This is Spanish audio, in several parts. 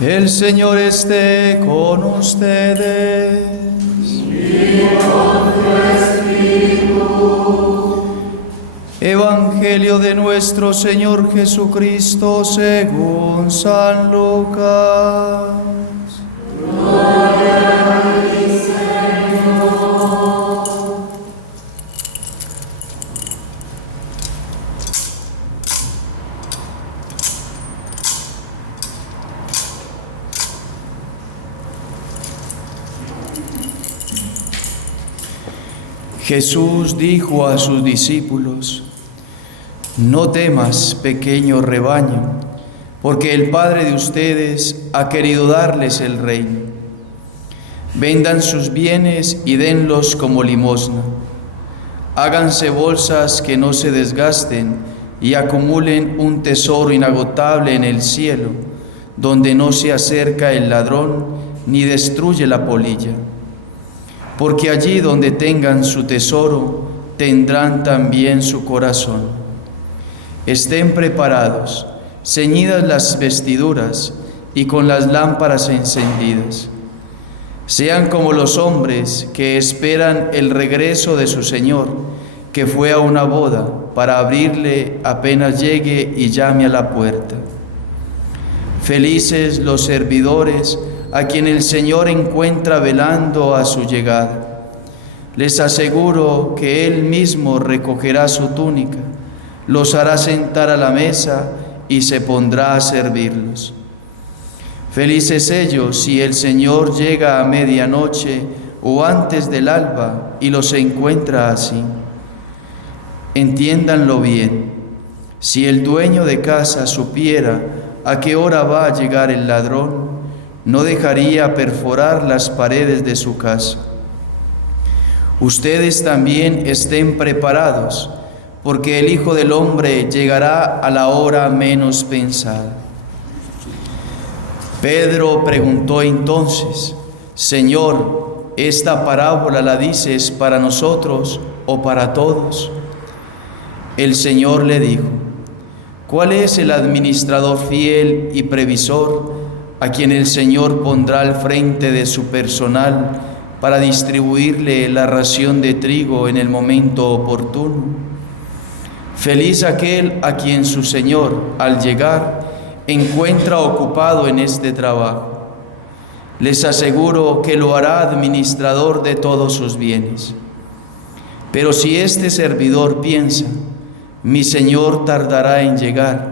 El Señor esté con ustedes. Y con tu espíritu. Evangelio de nuestro Señor Jesucristo según San Lucas. Gloria a ti, Señor. Jesús dijo a sus discípulos: No temas, pequeño rebaño, porque el Padre de ustedes ha querido darles el reino. Vendan sus bienes y denlos como limosna. Háganse bolsas que no se desgasten y acumulen un tesoro inagotable en el cielo, donde no se acerca el ladrón ni destruye la polilla. Porque allí donde tengan su tesoro, tendrán también su corazón. Estén preparados, ceñidas las vestiduras y con las lámparas encendidas. Sean como los hombres que esperan el regreso de su Señor, que fue a una boda, para abrirle apenas llegue y llame a la puerta. Felices los servidores a quien el Señor encuentra velando a su llegada. Les aseguro que Él mismo recogerá su túnica, los hará sentar a la mesa y se pondrá a servirlos. Felices ellos si el Señor llega a medianoche o antes del alba y los encuentra así. Entiéndanlo bien, si el dueño de casa supiera a qué hora va a llegar el ladrón, no dejaría perforar las paredes de su casa. Ustedes también estén preparados, porque el Hijo del Hombre llegará a la hora menos pensada. Pedro preguntó entonces: Señor, ¿esta parábola la dices para nosotros o para todos? El Señor le dijo: ¿Cuál es el administrador fiel y previsor a quien el Señor pondrá al frente de su personal para distribuirle la ración de trigo en el momento oportuno? Feliz aquel a quien su Señor, al llegar, encuentra ocupado en este trabajo. Les aseguro que lo hará administrador de todos sus bienes. Pero si este servidor piensa: mi Señor tardará en llegar,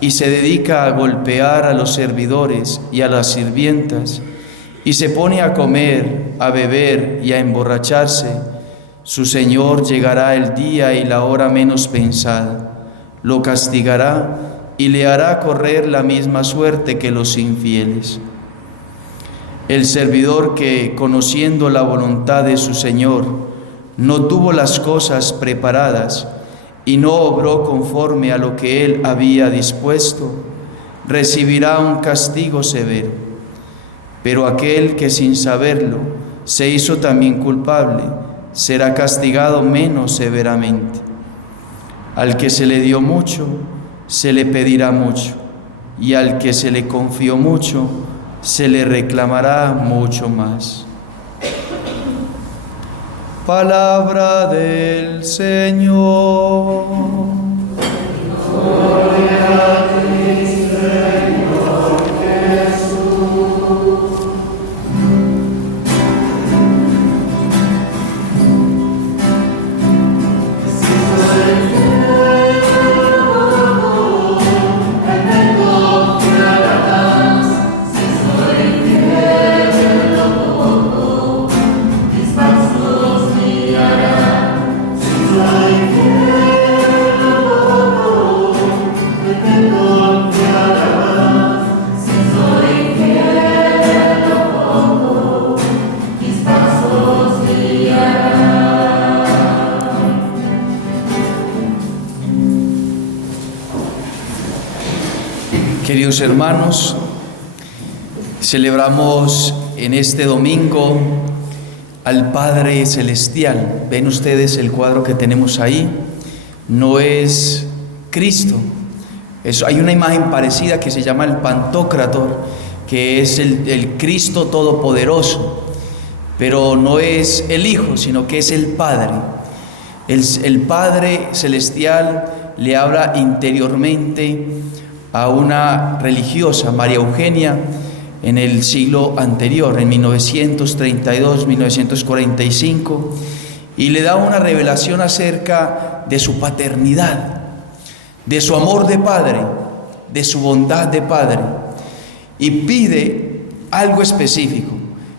y se dedica a golpear a los servidores y a las sirvientas, y se pone a comer, a beber y a emborracharse, su Señor llegará el día y la hora menos pensada, lo castigará y le hará correr la misma suerte que los infieles. El servidor que, conociendo la voluntad de su Señor, no tuvo las cosas preparadas y no obró conforme a lo que él había dispuesto, recibirá un castigo severo. Pero aquel que sin saberlo se hizo también culpable, será castigado menos severamente. Al que se le dio mucho, se le pedirá mucho, y al que se le confió mucho, se le reclamará mucho más. Palabra del Señor. Gloria a ti, Señor Jesús. Si soy fiel en poco, en lo confiarás. Si soy fiel en lo poco, mis pasos guiarán. Si soy fiel en lo poco, en lo confiarás. Si soy fiel en lo poco, mis pasos guiarán. Queridos hermanos, celebramos en este domingo al Padre Celestial. Ven ustedes el cuadro que tenemos ahí, no es Cristo. Hay una imagen parecida que se llama el Pantocrator, que es el Cristo Todopoderoso, pero no es el Hijo, sino que es el Padre. El Padre Celestial le habla interiormente a una religiosa, María Eugenia, en el siglo anterior, en 1932-1945, y le da una revelación acerca de su paternidad, de su amor de Padre, de su bondad de Padre, y pide algo específico,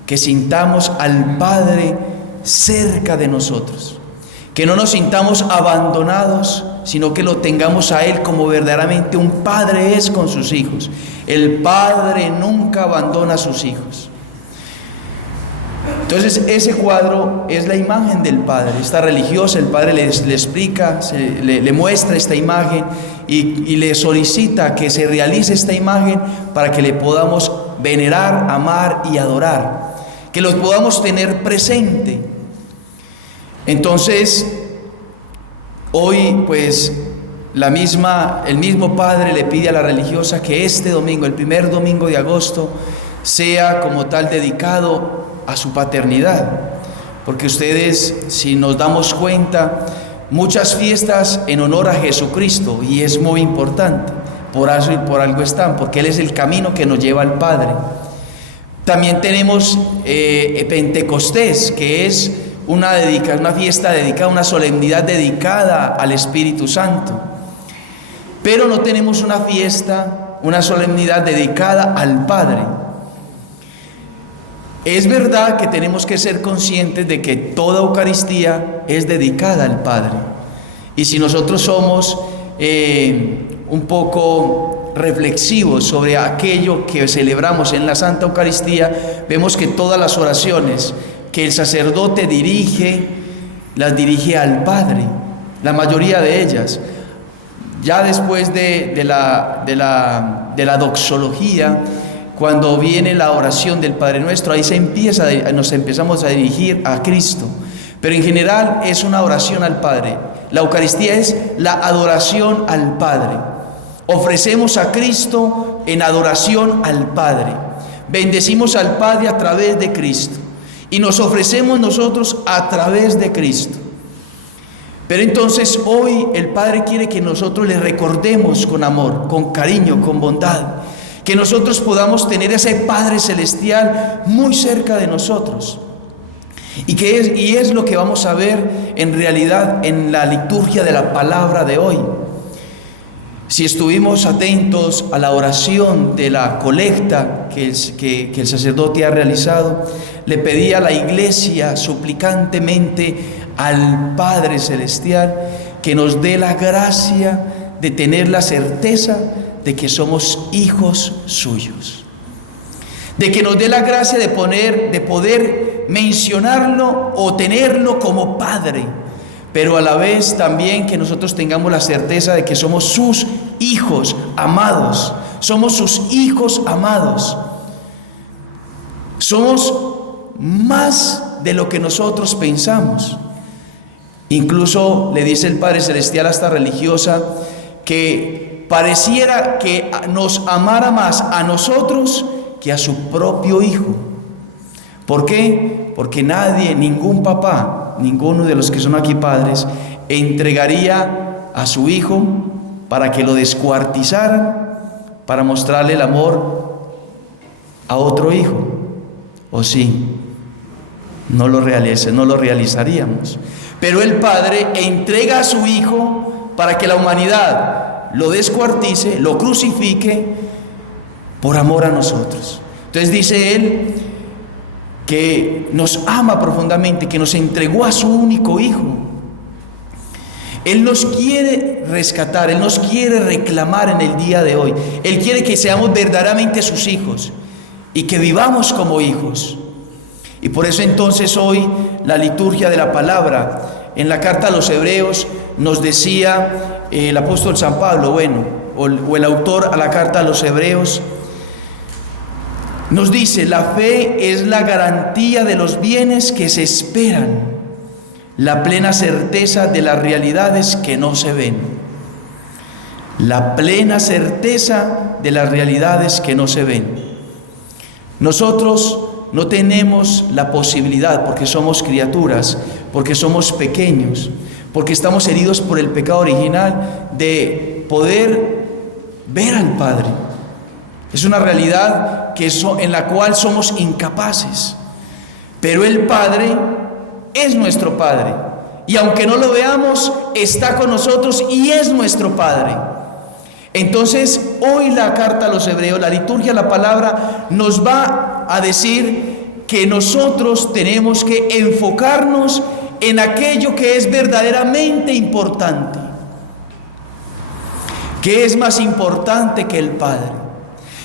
que sintamos al Padre cerca de nosotros, que no nos sintamos abandonados, sino que lo tengamos a Él como verdaderamente un padre es con sus hijos. El Padre nunca abandona a sus hijos. Entonces ese cuadro es la imagen del Padre. Esta religiosa, el Padre le explica, le muestra esta imagen y le solicita que se realice esta imagen para que le podamos venerar, amar y adorar, que los podamos tener presente. Entonces hoy pues el mismo Padre le pide a la religiosa que este domingo, el primer domingo de agosto, sea como tal dedicado a su paternidad, porque ustedes, si nos damos cuenta, muchas fiestas en honor a Jesucristo, y es muy importante, por eso y por algo están, porque Él es el camino que nos lleva al Padre. También tenemos Pentecostés, que es una fiesta dedicada, una solemnidad dedicada al Espíritu Santo. Pero no tenemos una fiesta, una solemnidad dedicada al Padre. Es verdad que tenemos que ser conscientes de que toda Eucaristía es dedicada al Padre. Y si nosotros somos un poco reflexivos sobre aquello que celebramos en la Santa Eucaristía, vemos que todas las oraciones que el sacerdote dirige, las dirige al Padre, la mayoría de ellas. Ya después de la doxología, cuando viene la oración del Padre Nuestro, ahí nos empezamos a dirigir a Cristo. Pero en general es una oración al Padre. La Eucaristía es la adoración al Padre. Ofrecemos a Cristo en adoración al Padre. Bendecimos al Padre a través de Cristo. Y nos ofrecemos nosotros a través de Cristo. Pero entonces hoy el Padre quiere que nosotros le recordemos con amor, con cariño, con bondad, que nosotros podamos tener ese Padre Celestial muy cerca de nosotros. Y es lo que vamos a ver en realidad en la liturgia de la palabra de hoy. Si estuvimos atentos a la oración de la colecta que el sacerdote ha realizado, le pedía a la iglesia suplicantemente al Padre Celestial que nos dé la gracia de tener la certeza de que somos hijos suyos, de que nos dé la gracia de poder mencionarlo o tenerlo como Padre, pero a la vez también que nosotros tengamos la certeza de que somos sus hijos amados, somos sus hijos amados, somos más de lo que nosotros pensamos. Incluso le dice el Padre Celestial a esta religiosa que pareciera que nos amara más a nosotros que a su propio hijo. ¿Por qué? Porque ningún papá, ninguno de los que son aquí padres, entregaría a su hijo para que lo descuartizaran, para mostrarle el amor a otro hijo. ¿O sí? No lo realizaríamos. Pero el Padre entrega a su Hijo para que la humanidad lo descuartice, lo crucifique por amor a nosotros. Entonces dice Él que nos ama profundamente, que nos entregó a su único Hijo. Él nos quiere rescatar, Él nos quiere reclamar en el día de hoy. Él quiere que seamos verdaderamente sus hijos y que vivamos como hijos. Y por eso entonces hoy la liturgia de la palabra, en la carta a los Hebreos, nos decía el apóstol San Pablo, o el autor a la carta a los Hebreos, nos dice: la fe es la garantía de los bienes que se esperan, la plena certeza de las realidades que no se ven. La plena certeza de las realidades que no se ven. Nosotros no tenemos la posibilidad, porque somos criaturas, porque somos pequeños, porque estamos heridos por el pecado original, de poder ver al Padre. Es una realidad en la cual somos incapaces. Pero el Padre es nuestro Padre. Y aunque no lo veamos, está con nosotros y es nuestro Padre. Entonces, hoy la carta a los Hebreos, la liturgia, la palabra, nos va a decir que nosotros tenemos que enfocarnos en aquello que es verdaderamente importante. ¿Qué es más importante que el Padre?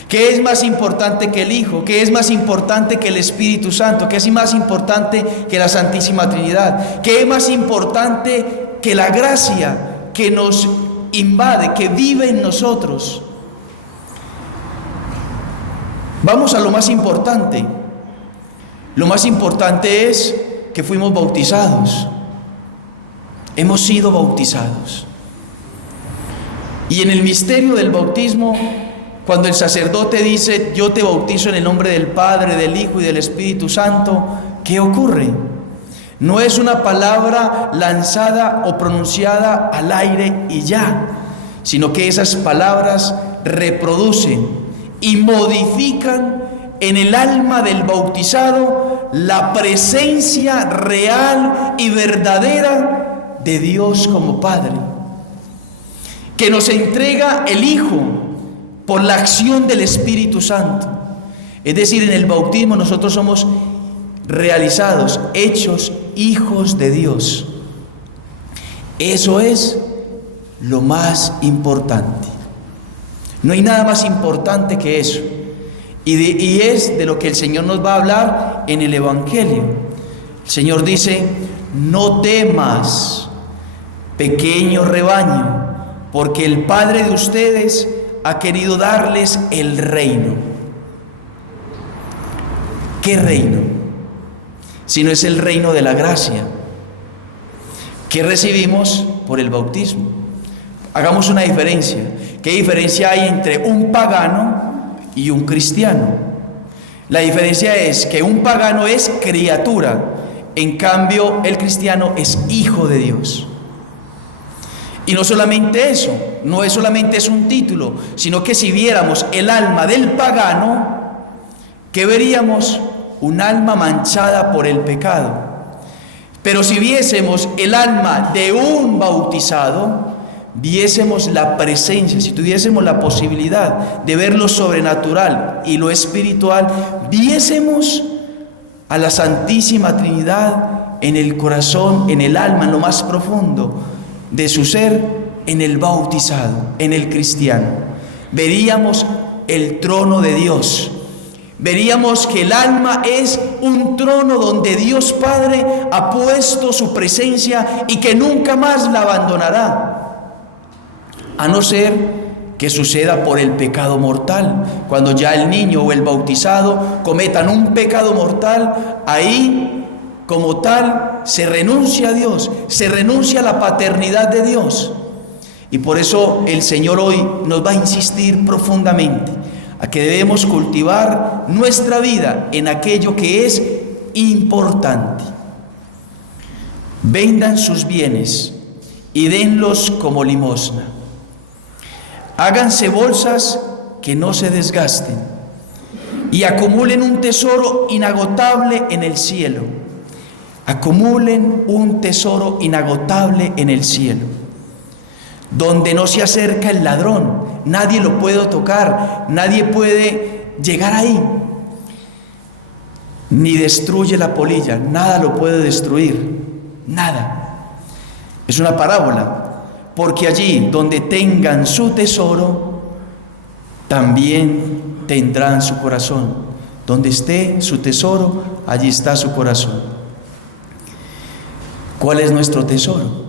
¿Qué es más importante que el Hijo? ¿Qué es más importante que el Espíritu Santo? ¿Qué es más importante que la Santísima Trinidad? ¿Qué es más importante que la gracia que nos invade, que vive en nosotros? Vamos a lo más importante. Lo más importante es que fuimos bautizados. Hemos sido bautizados. Y en el misterio del bautismo, cuando el sacerdote dice: yo te bautizo en el nombre del Padre, del Hijo y del Espíritu Santo, ¿qué ocurre? No es una palabra lanzada o pronunciada al aire y ya, sino que esas palabras reproducen y modifican en el alma del bautizado la presencia real y verdadera de Dios como Padre, que nos entrega el Hijo por la acción del Espíritu Santo. Es decir, en el bautismo nosotros somos realizados, hechos hijos de Dios. Eso es lo más importante. No hay nada más importante que eso. Y es de lo que el Señor nos va a hablar en el Evangelio. El Señor dice: no temas, pequeño rebaño, porque el Padre de ustedes ha querido darles el reino. ¿Qué reino? Si no es el reino de la gracia, que recibimos por el bautismo. Hagamos una diferencia. ¿Qué diferencia hay entre un pagano y un cristiano? La diferencia es que un pagano es criatura, en cambio el cristiano es hijo de Dios. Y no solamente eso, no es solamente es un título, sino que si viéramos el alma del pagano, ¿qué veríamos? Un alma manchada por el pecado. Pero si viésemos el alma de un bautizado, viésemos la presencia, si tuviésemos la posibilidad de ver lo sobrenatural y lo espiritual, viésemos a la Santísima Trinidad en el corazón, en el alma, en lo más profundo de su ser, en el bautizado, en el cristiano. Veríamos el trono de Dios. Veríamos que el alma es un trono donde Dios Padre ha puesto su presencia y que nunca más la abandonará, a no ser que suceda por el pecado mortal. Cuando ya el niño o el bautizado cometan un pecado mortal, ahí como tal se renuncia a Dios, se renuncia a la paternidad de Dios. Y por eso el Señor hoy nos va a insistir profundamente a que debemos cultivar nuestra vida en aquello que es importante. Vendan sus bienes y denlos como limosna. Háganse bolsas que no se desgasten y acumulen un tesoro inagotable en el cielo. Acumulen un tesoro inagotable en el cielo, donde no se acerca el ladrón, nadie lo puede tocar, nadie puede llegar ahí, ni destruye la polilla, nada lo puede destruir, nada. Es una parábola, porque allí donde tengan su tesoro, también tendrán su corazón. Donde esté su tesoro, allí está su corazón. ¿Cuál es nuestro tesoro?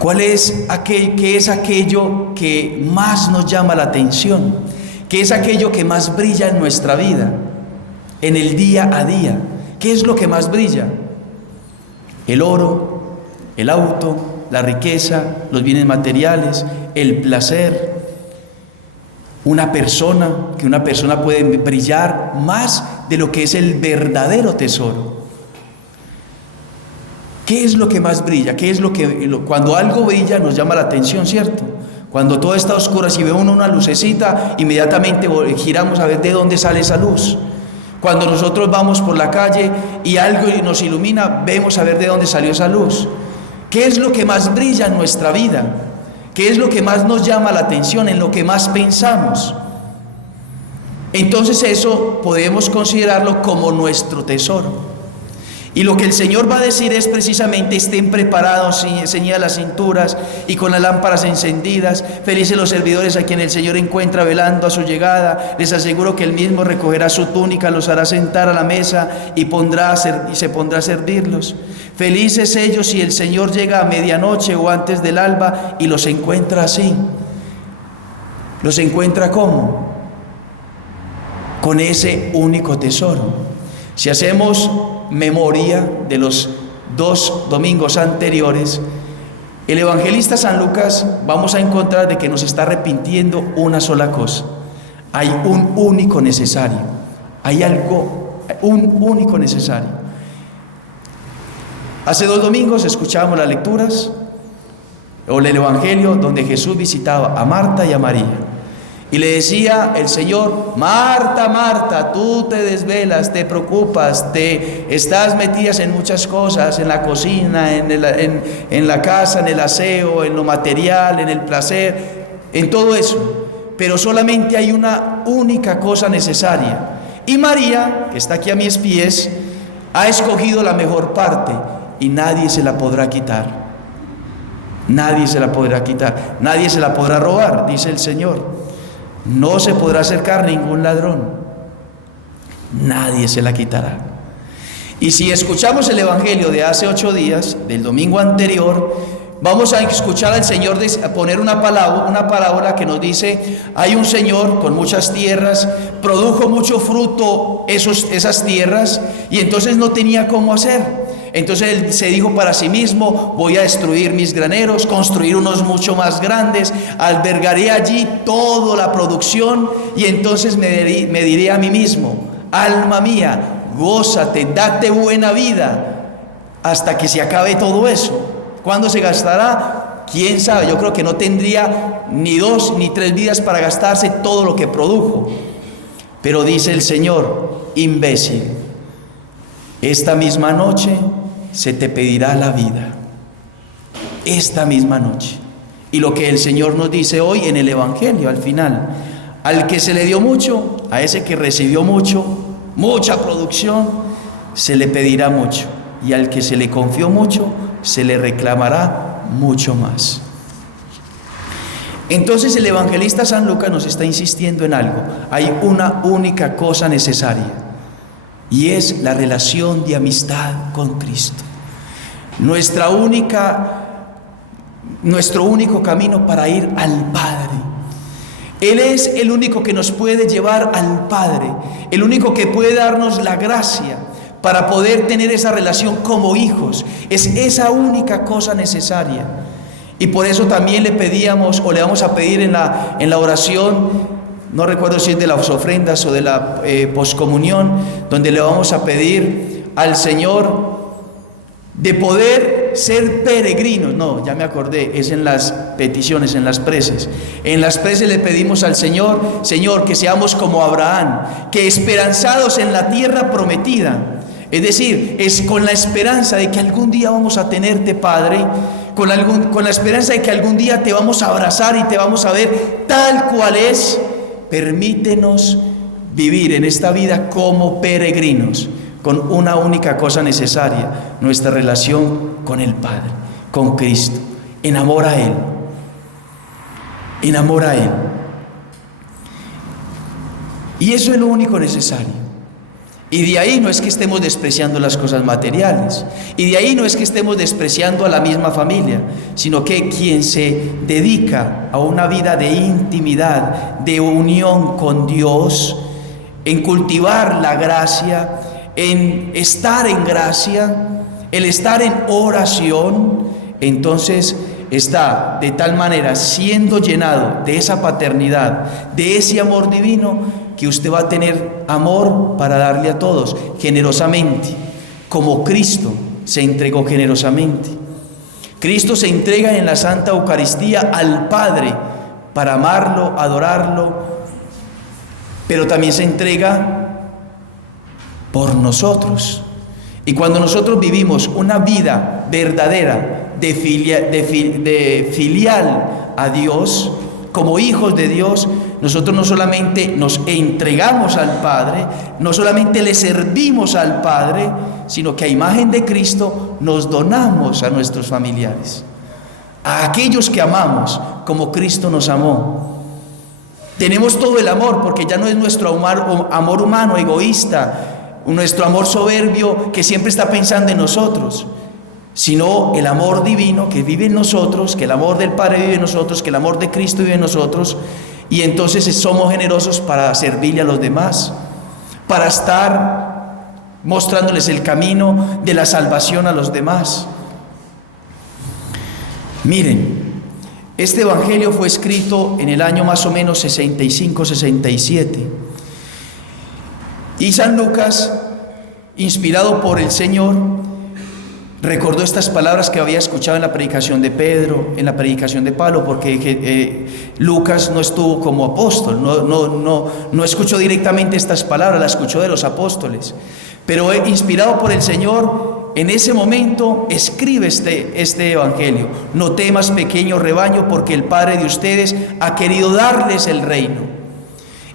¿Qué es aquello que más nos llama la atención? ¿Qué es aquello que más brilla en nuestra vida, en el día a día? ¿Qué es lo que más brilla? El oro, el auto, la riqueza, los bienes materiales, el placer. que una persona puede brillar más de lo que es el verdadero tesoro. ¿Qué es lo que más brilla? ¿Qué es cuando algo brilla nos llama la atención, ¿cierto? Cuando todo está oscuro, si ve uno una lucecita, inmediatamente giramos a ver de dónde sale esa luz. Cuando nosotros vamos por la calle y algo nos ilumina, vemos a ver de dónde salió esa luz. ¿Qué es lo que más brilla en nuestra vida? ¿Qué es lo que más nos llama la atención, en lo que más pensamos? Entonces eso podemos considerarlo como nuestro tesoro. Y lo que el Señor va a decir es precisamente: estén preparados, ceñidas las cinturas y con las lámparas encendidas. Felices los servidores a quien el Señor encuentra velando a su llegada. Les aseguro que Él mismo recogerá su túnica, los hará sentar a la mesa y se pondrá a servirlos. Felices ellos si el Señor llega a medianoche o antes del alba y los encuentra así. ¿Los encuentra cómo? Con ese único tesoro. Si hacemos memoria de los 2 domingos anteriores, el evangelista San Lucas vamos a encontrar de que nos está repitiendo una sola cosa: hay un único necesario, un único necesario. Hace 2 domingos escuchábamos las lecturas o el evangelio donde Jesús visitaba a Marta y a María. Y le decía el Señor: Marta, Marta, tú te desvelas, te preocupas, estás metidas en muchas cosas, en la cocina, en la casa, en el aseo, en lo material, en el placer, en todo eso. Pero solamente hay una única cosa necesaria. Y María, que está aquí a mis pies, ha escogido la mejor parte y nadie se la podrá quitar. Nadie se la podrá quitar, nadie se la podrá robar, dice el Señor. No se podrá acercar ningún ladrón, nadie se la quitará. Y si escuchamos el evangelio de hace 8 días, del domingo anterior, vamos a escuchar al Señor poner una parábola que nos dice: hay un señor con muchas tierras, produjo mucho fruto esas tierras, y entonces no tenía cómo hacer. Entonces él se dijo para sí mismo: voy a destruir mis graneros, construir unos mucho más grandes, albergaré allí toda la producción, y entonces me diré a mí mismo: alma mía, gózate, date buena vida, hasta que se acabe todo eso. ¿Cuándo se gastará? ¿Quién sabe? Yo creo que no tendría ni 2 ni 3 vidas para gastarse todo lo que produjo. Pero dice el Señor: imbécil, esta misma noche se te pedirá la vida. Esta misma noche. Y lo que el Señor nos dice hoy en el evangelio al final: al que se le dio mucho, a ese que recibió mucho, mucha producción, se le pedirá mucho, y al que se le confió mucho, se le reclamará mucho más. Entonces el evangelista San Lucas nos está insistiendo en algo: hay una única cosa necesaria, y es la relación de amistad con Cristo. Nuestro único camino para ir al Padre. Él es el único que nos puede llevar al Padre, el único que puede darnos la gracia para poder tener esa relación como hijos. Es esa única cosa necesaria. Y por eso también le pedíamos, o le vamos a pedir en la oración, no recuerdo si es de las ofrendas o de la poscomunión, donde le vamos a pedir al Señor de poder ser peregrinos. No, ya me acordé, es en las peticiones, en las preces. En las preces le pedimos al Señor: Señor, que seamos como Abraham, que esperanzados en la tierra prometida. Es decir, es con la esperanza de que algún día vamos a tenerte, Padre, con la esperanza de que algún día te vamos a abrazar y te vamos a ver tal cual es. Permítenos vivir en esta vida como peregrinos, con una única cosa necesaria: nuestra relación con el Padre, con Cristo. Enamora a Él. Enamora a Él. Y eso es lo único necesario. Y de ahí no es que estemos despreciando las cosas materiales, y de ahí no es que estemos despreciando a la misma familia, sino que quien se dedica a una vida de intimidad, de unión con Dios, en cultivar la gracia, en estar en gracia, el estar en oración, entonces está de tal manera siendo llenado de esa paternidad, de ese amor divino, que usted va a tener amor para darle a todos generosamente, como Cristo se entregó generosamente. Cristo se entrega en la Santa Eucaristía al Padre para amarlo, adorarlo, pero también se entrega por nosotros. Y cuando nosotros vivimos una vida verdadera de filial a Dios, como hijos de Dios, nosotros no solamente nos entregamos al Padre, no solamente le servimos al Padre, sino que a imagen de Cristo nos donamos a nuestros familiares, a aquellos que amamos como Cristo nos amó. Tenemos todo el amor, porque ya no es nuestro amor humano, egoísta, nuestro amor soberbio que siempre está pensando en nosotros, sino el amor divino que vive en nosotros, que el amor del Padre vive en nosotros, que el amor de Cristo vive en nosotros, y entonces somos generosos para servirle a los demás, para estar mostrándoles el camino de la salvación a los demás. Miren, este evangelio fue escrito en el año más o menos 65-67, y San Lucas, inspirado por el Señor, recordó estas palabras que había escuchado en la predicación de Pedro, en la predicación de Pablo, porque Lucas no estuvo como apóstol, no escuchó directamente estas palabras, las escuchó de los apóstoles, pero inspirado por el Señor, en ese momento escribe este evangelio: no temas, pequeño rebaño, porque el Padre de ustedes ha querido darles el reino.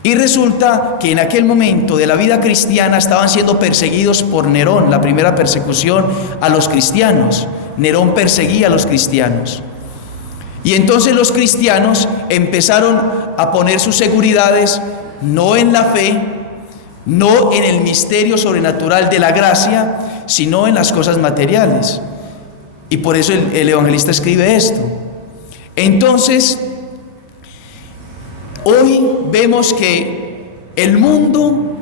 Y resulta que en aquel momento de la vida cristiana estaban siendo perseguidos por Nerón, la primera persecución a los cristianos. Nerón perseguía a los cristianos. Y entonces los cristianos empezaron a poner sus seguridades no en la fe, no en el misterio sobrenatural de la gracia, sino en las cosas materiales. Y por eso el evangelista escribe esto. Entonces, hoy vemos que el mundo,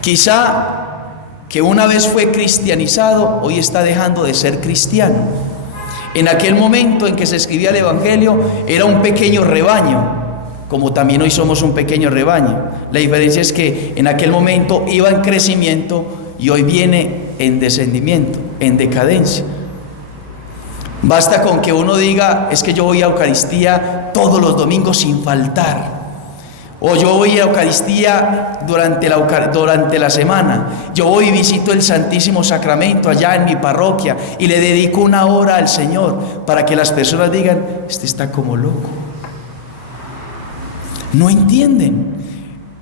quizá que una vez fue cristianizado, hoy está dejando de ser cristiano. En aquel momento en que se escribía el evangelio era un pequeño rebaño, como también hoy somos un pequeño rebaño. La diferencia es que en aquel momento iba en crecimiento y hoy viene en descendimiento, en decadencia. Basta con que uno diga: es que yo voy a Eucaristía todos los domingos sin faltar, o yo voy a Eucaristía durante la semana, yo voy y visito el Santísimo Sacramento allá en mi parroquia y le dedico una hora al Señor, para que las personas digan: este está como loco. No entienden.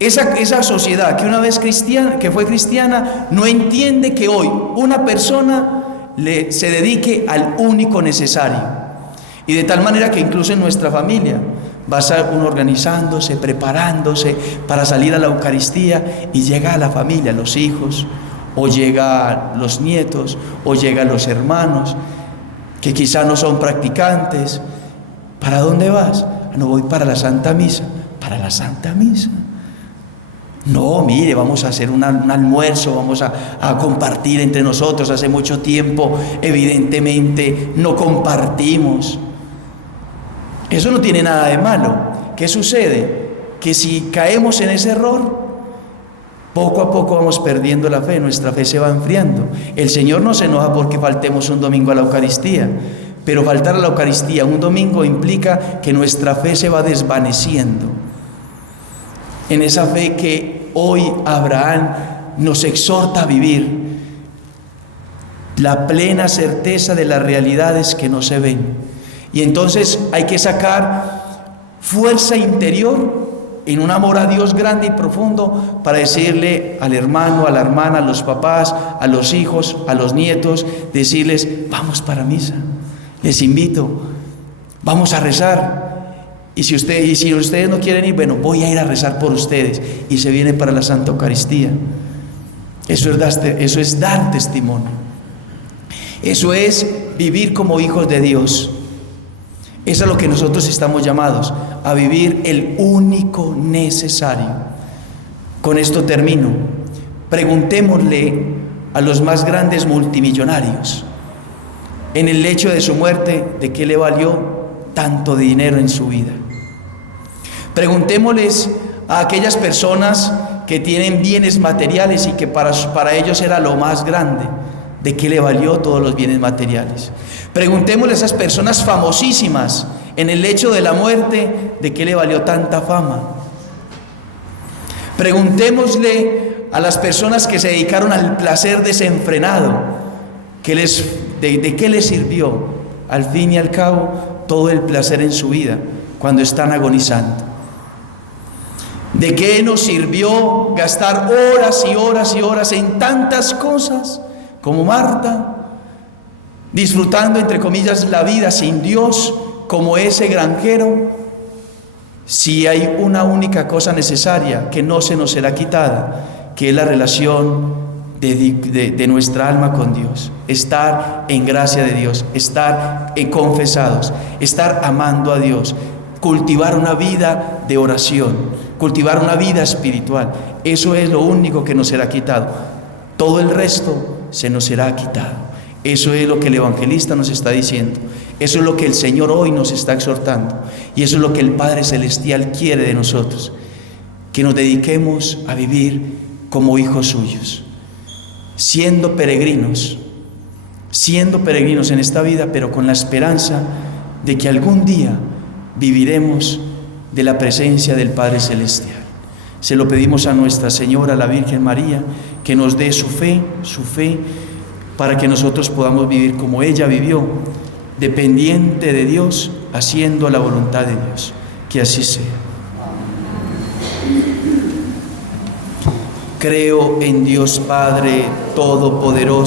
Esa sociedad que una vez que fue cristiana, no entiende que hoy una persona se dedique al único necesario. Y de tal manera que incluso en nuestra familia va a estar uno organizándose, preparándose para salir a la Eucaristía, y llega a la familia, los hijos, o llega los nietos, o llegan los hermanos que quizá no son practicantes. ¿Para dónde vas? No, voy para la Santa Misa. ¿Para la Santa Misa? No, mire, vamos a hacer un almuerzo, vamos a compartir entre nosotros. Hace mucho tiempo, evidentemente, no compartimos. Eso no tiene nada de malo. ¿Qué sucede? Que si caemos en ese error, poco a poco vamos perdiendo la fe, nuestra fe se va enfriando. El Señor no se enoja porque faltemos un domingo a la Eucaristía, pero faltar a la Eucaristía un domingo implica que nuestra fe se va desvaneciendo. En esa fe que hoy Abraham nos exhorta a vivir, la plena certeza de las realidades que no se ven. Y entonces hay que sacar fuerza interior en un amor a Dios grande y profundo para decirle al hermano, a la hermana, a los papás, a los hijos, a los nietos, decirles: vamos para misa, les invito, vamos a rezar. Y si ustedes no quieren ir, bueno, voy a ir a rezar por ustedes. Y se viene para la Santa Eucaristía. Eso es dar testimonio. Eso es vivir como hijos de Dios. Eso es lo que nosotros estamos llamados, a vivir el único necesario. Con esto termino. Preguntémosle a los más grandes multimillonarios: en el lecho de su muerte, ¿de qué le valió tanto dinero en su vida? Preguntémosles a aquellas personas que tienen bienes materiales y que para ellos era lo más grande, ¿de qué le valió todos los bienes materiales? Preguntémosle a esas personas famosísimas en el lecho de la muerte, ¿de qué le valió tanta fama? Preguntémosle a las personas que se dedicaron al placer desenfrenado, ¿de qué les sirvió al fin y al cabo todo el placer en su vida cuando están agonizando? ¿De qué nos sirvió gastar horas y horas y horas en tantas cosas como Marta, disfrutando entre comillas la vida sin Dios, como ese granjero, si hay una única cosa necesaria que no se nos será quitada, que es la relación de nuestra alma con Dios, estar en gracia de Dios, estar confesados, estar amando a Dios, cultivar una vida de oración, cultivar una vida espiritual? Eso es lo único que nos será quitado. Todo el resto se nos será quitado. Eso es lo que el evangelista nos está diciendo. Eso es lo que el Señor hoy nos está exhortando. Y eso es lo que el Padre Celestial quiere de nosotros. Que nos dediquemos a vivir como hijos suyos, siendo peregrinos en esta vida, pero con la esperanza de que algún día viviremos de la presencia del Padre Celestial. Se lo pedimos a Nuestra Señora, la Virgen María, que nos dé su fe, para que nosotros podamos vivir como ella vivió, dependiente de Dios, haciendo la voluntad de Dios. Que así sea. Creo en Dios Padre Todopoderoso,